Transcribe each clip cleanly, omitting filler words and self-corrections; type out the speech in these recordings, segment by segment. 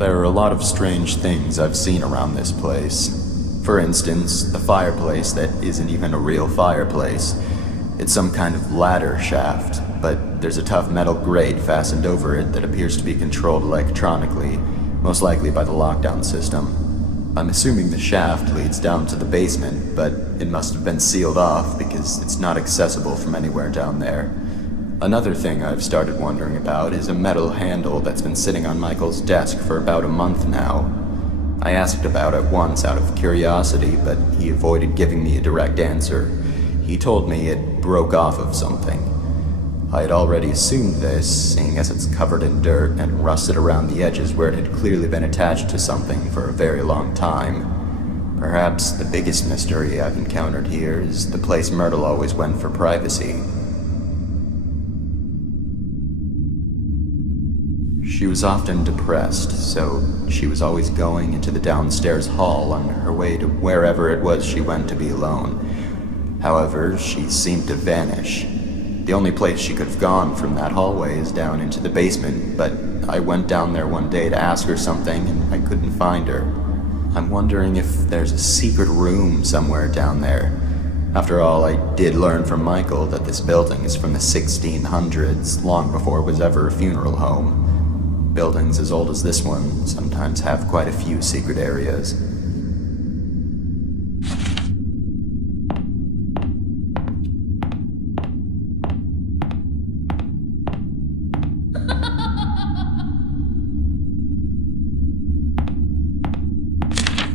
There are a lot of strange things I've seen around this place. For instance, the fireplace that isn't even a real fireplace. It's some kind of ladder shaft, but there's a tough metal grate fastened over it that appears to be controlled electronically, most likely by the lockdown system. I'm assuming the shaft leads down to the basement, but it must have been sealed off because it's not accessible from anywhere down there. Another thing I've started wondering about is a metal handle that's been sitting on Michael's desk for about a month now. I asked about it once out of curiosity, but he avoided giving me a direct answer. He told me it broke off of something. I had already assumed this, seeing as it's covered in dirt and rusted around the edges where it had clearly been attached to something for a very long time. Perhaps the biggest mystery I've encountered here is the place Myrtle always went for privacy. She was often depressed, so she was always going into the downstairs hall on her way to wherever it was she went to be alone. However, she seemed to vanish. The only place she could have gone from that hallway is down into the basement, but I went down there one day to ask her something and I couldn't find her. I'm wondering if there's a secret room somewhere down there. After all, I did learn from Michael that this building is from the 1600s, long before it was ever a funeral home. Buildings as old as this one sometimes have quite a few secret areas.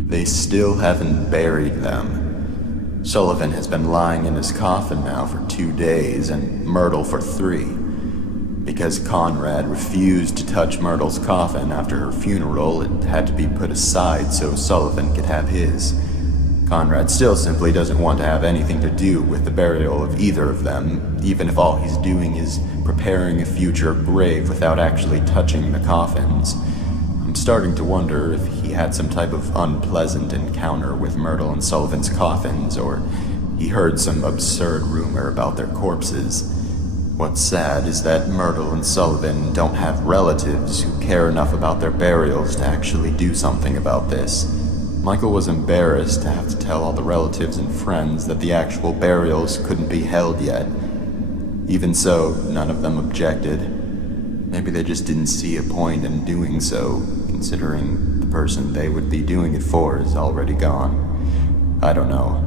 They still haven't buried them. Sullivan has been lying in his coffin now for 2 days, and Myrtle for 3. Because Conrad refused to touch Myrtle's coffin after her funeral, it had to be put aside so Sullivan could have his. Conrad still simply doesn't want to have anything to do with the burial of either of them, even if all he's doing is preparing a future grave without actually touching the coffins. I'm starting to wonder if he had some type of unpleasant encounter with Myrtle and Sullivan's coffins, or he heard some absurd rumor about their corpses. What's sad is that Myrtle and Sullivan don't have relatives who care enough about their burials to actually do something about this. Michael was embarrassed to have to tell all the relatives and friends that the actual burials couldn't be held yet. Even so, none of them objected. Maybe they just didn't see a point in doing so, considering the person they would be doing it for is already gone. I don't know.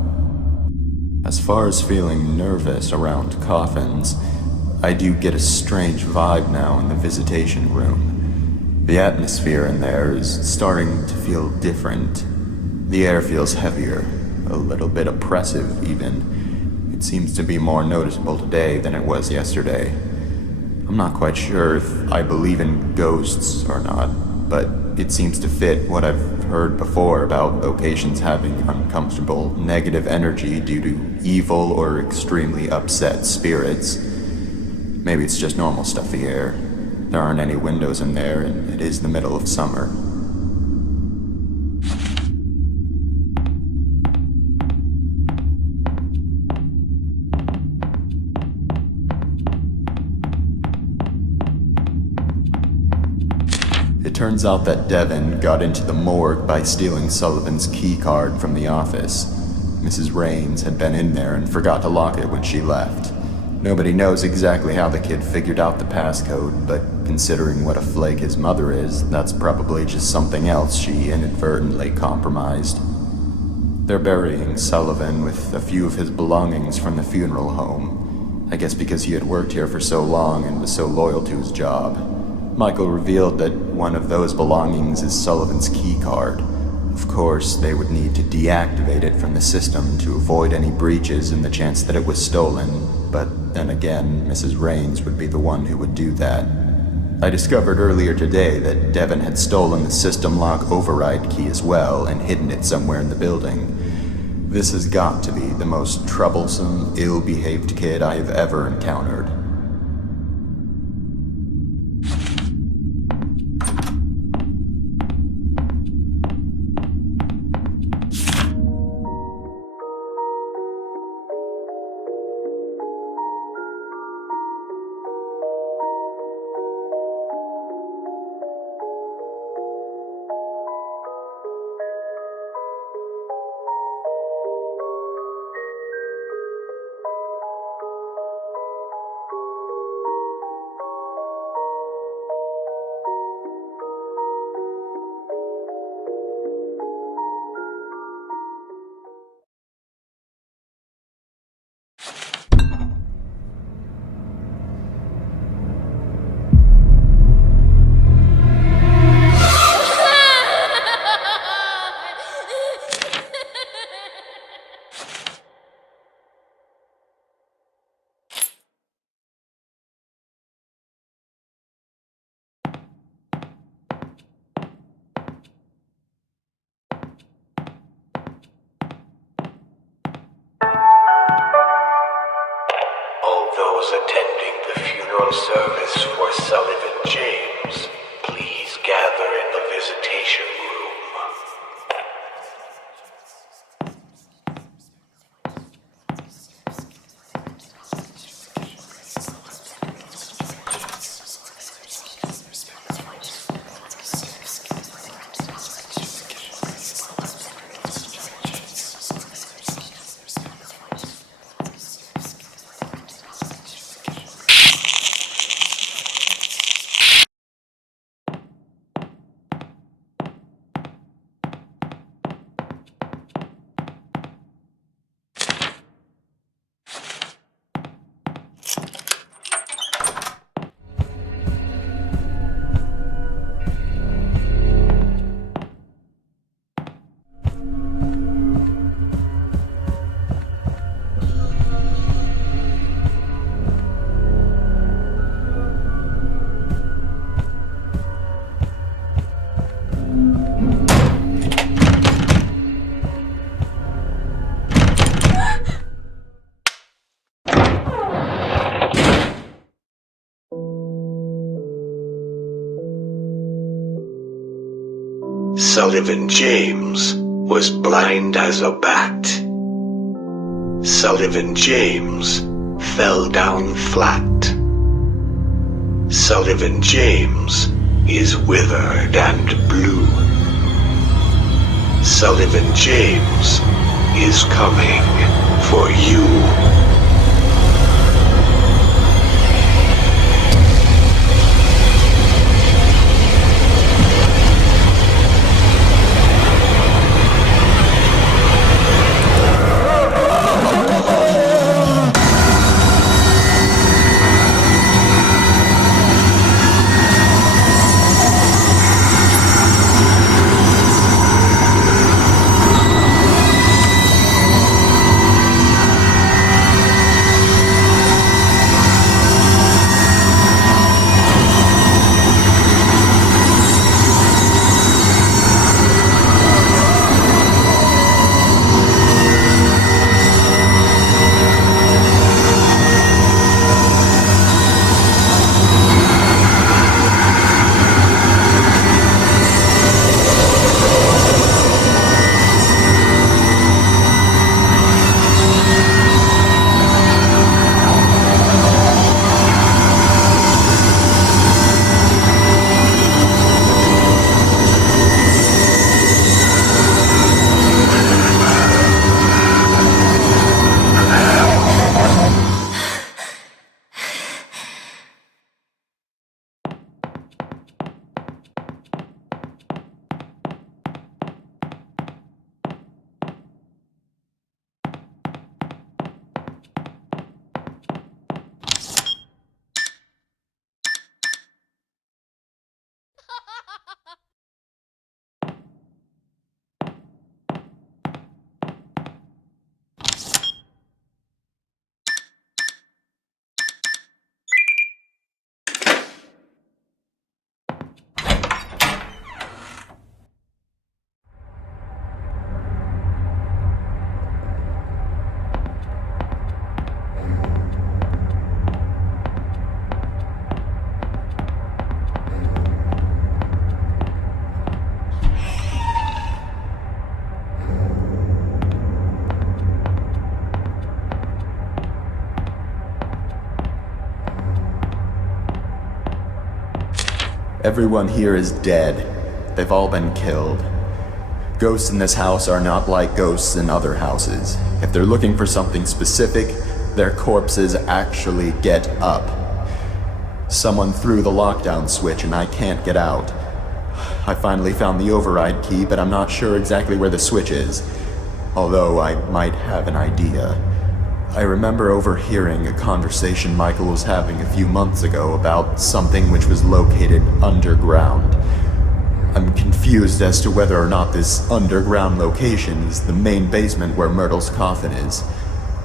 As far as feeling nervous around coffins, I do get a strange vibe now in the visitation room. The atmosphere in there is starting to feel different. The air feels heavier, a little bit oppressive even. It seems to be more noticeable today than it was yesterday. I'm not quite sure if I believe in ghosts or not, but it seems to fit what I've heard before about locations having uncomfortable, negative energy due to evil or extremely upset spirits. Maybe it's just normal stuffy air. There aren't any windows in there, and it is the middle of summer. It turns out that Devin got into the morgue by stealing Sullivan's key card from the office. Mrs. Raines had been in there and forgot to lock it when she left. Nobody knows exactly how the kid figured out the passcode, but considering what a flake his mother is, that's probably just something else she inadvertently compromised. They're burying Sullivan with a few of his belongings from the funeral home. I guess because he had worked here for so long and was so loyal to his job. Michael revealed that one of those belongings is Sullivan's key card. Of course, they would need to deactivate it from the system to avoid any breaches in the chance that it was stolen, but then again, Mrs. Raines would be the one who would do that. I discovered earlier today that Devin had stolen the system lock override key as well and hidden it somewhere in the building. This has got to be the most troublesome, ill-behaved kid I have ever encountered. those attending the funeral service for Sullivan James, please gather in the visitation room. Sullivan James was blind as a bat. Sullivan James fell down flat. Sullivan James is withered and blue. Sullivan James is coming for you. Everyone here is dead. They've all been killed. Ghosts in this house are not like ghosts in other houses. If they're looking for something specific, their corpses actually get up. Someone threw the lockdown switch and I can't get out. I finally found the override key, but I'm not sure exactly where the switch is. Although I might have an idea. I remember overhearing a conversation Michael was having a few months ago about something which was located underground. I'm confused as to whether or not this underground location is the main basement where Myrtle's coffin is.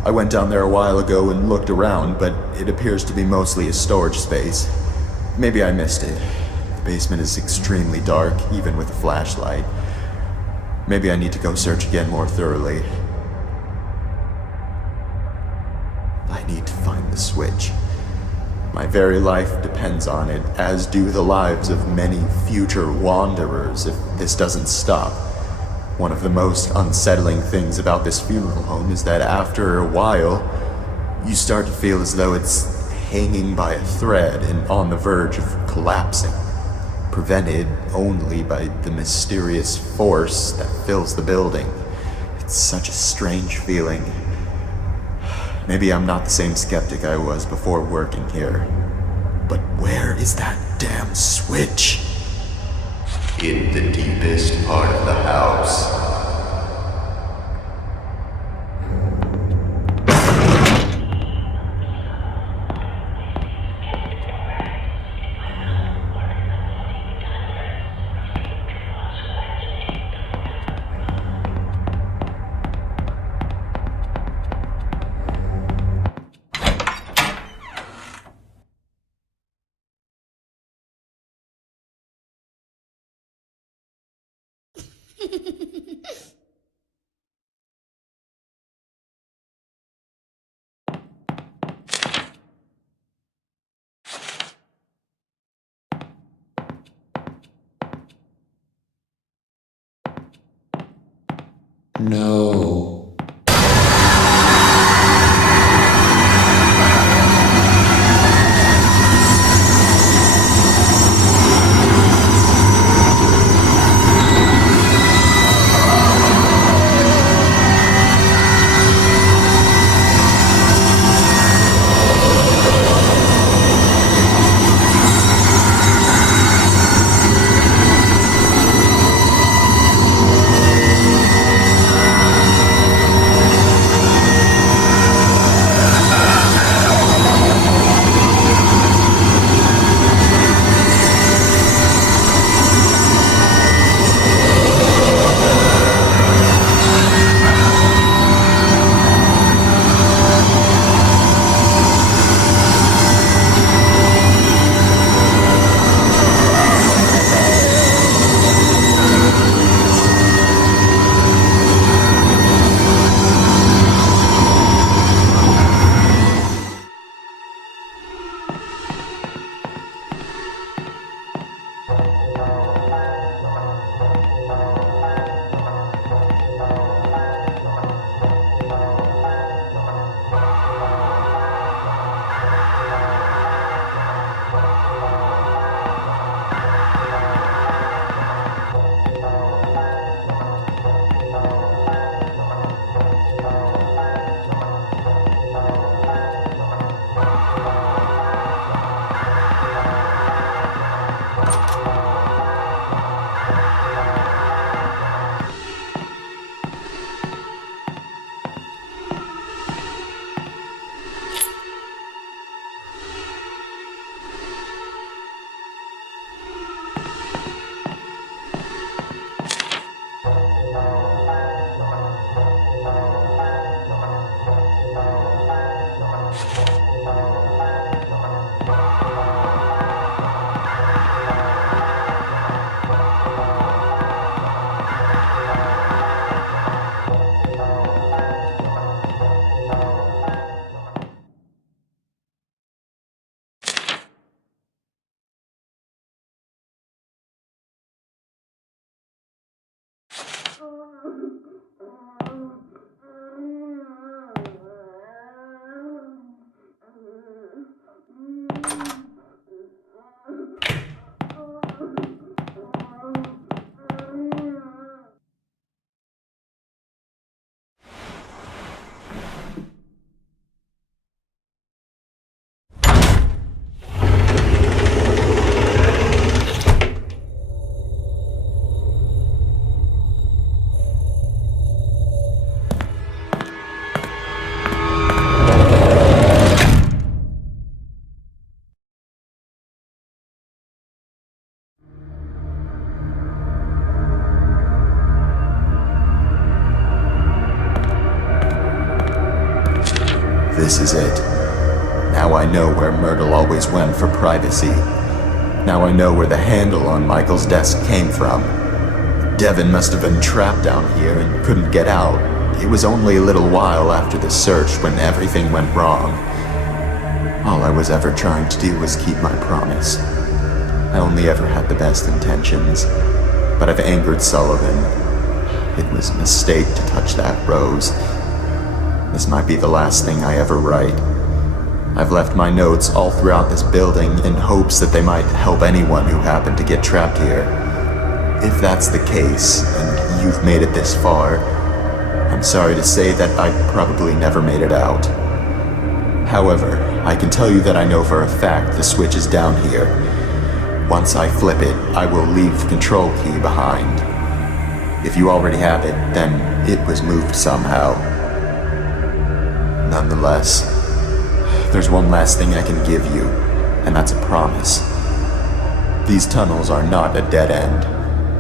I went down there a while ago and looked around, but it appears to be mostly a storage space. Maybe I missed it. The basement is extremely dark, even with a flashlight. Maybe I need to go search again more thoroughly. I need to find the switch. My very life depends on it, as do the lives of many future wanderers if this doesn't stop. One of the most unsettling things about this funeral home is that after a while, you start to feel as though it's hanging by a thread and on the verge of collapsing, prevented only by the mysterious force that fills the building. It's such a strange feeling. Maybe I'm not the same skeptic I was before working here. But where is that damn switch? In the deepest part of the house. No. This is it. Now I know where Myrtle always went for privacy. Now I know where the handle on Michael's desk came from. Devin must have been trapped down here and couldn't get out. it was only a little while after the search when everything went wrong. All I was ever trying to do was keep my promise. I only ever had the best intentions, but I've angered Sullivan. It was a mistake to touch that rose. This might be the last thing I ever write. I've left my notes all throughout this building in hopes that they might help anyone who happened to get trapped here. If that's the case, and you've made it this far, I'm sorry to say that I probably never made it out. However, I can tell you that I know for a fact the switch is down here. Once I flip it, I will leave the control key behind. If you already have it, then it was moved somehow. Nonetheless, there's one last thing I can give you, and that's a promise. These tunnels are not a dead end.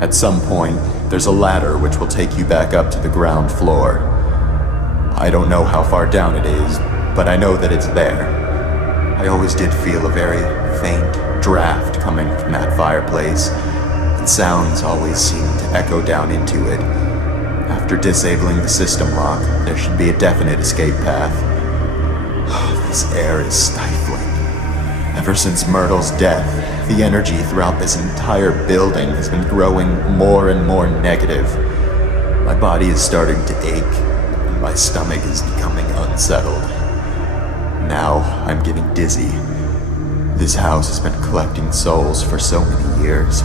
At some point, there's a ladder which will take you back up to the ground floor. I don't know how far down it is, but I know that it's there. I always did feel a very faint draft coming from that fireplace, and sounds always seemed to echo down into it. After disabling the system lock, there should be a definite escape path. This air is stifling. Ever since Myrtle's death, the energy throughout this entire building has been growing more and more negative. My body is starting to ache, and my stomach is becoming unsettled. Now I'm getting dizzy. This house has been collecting souls for so many years.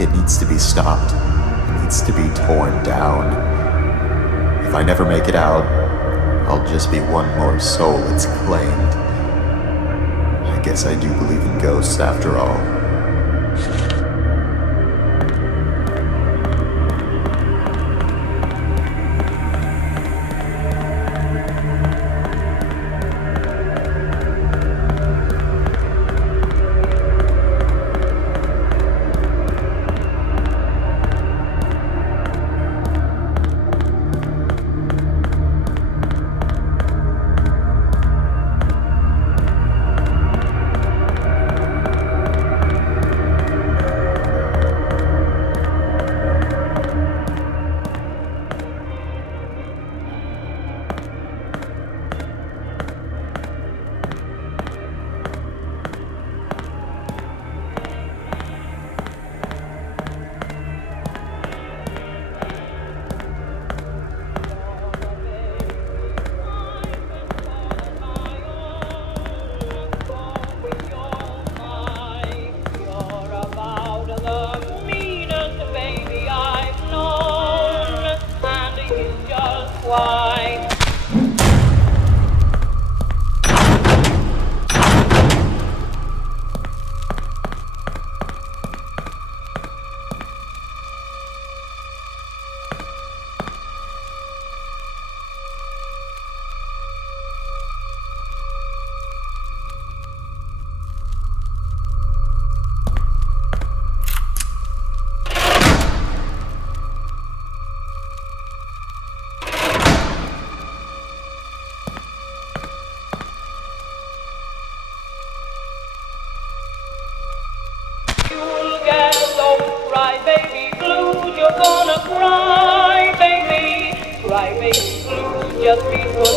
It needs to be stopped. It needs to be torn down. If I never make it out, I'll just be one more soul it's claimed. I guess I do believe in ghosts after all. Just be good.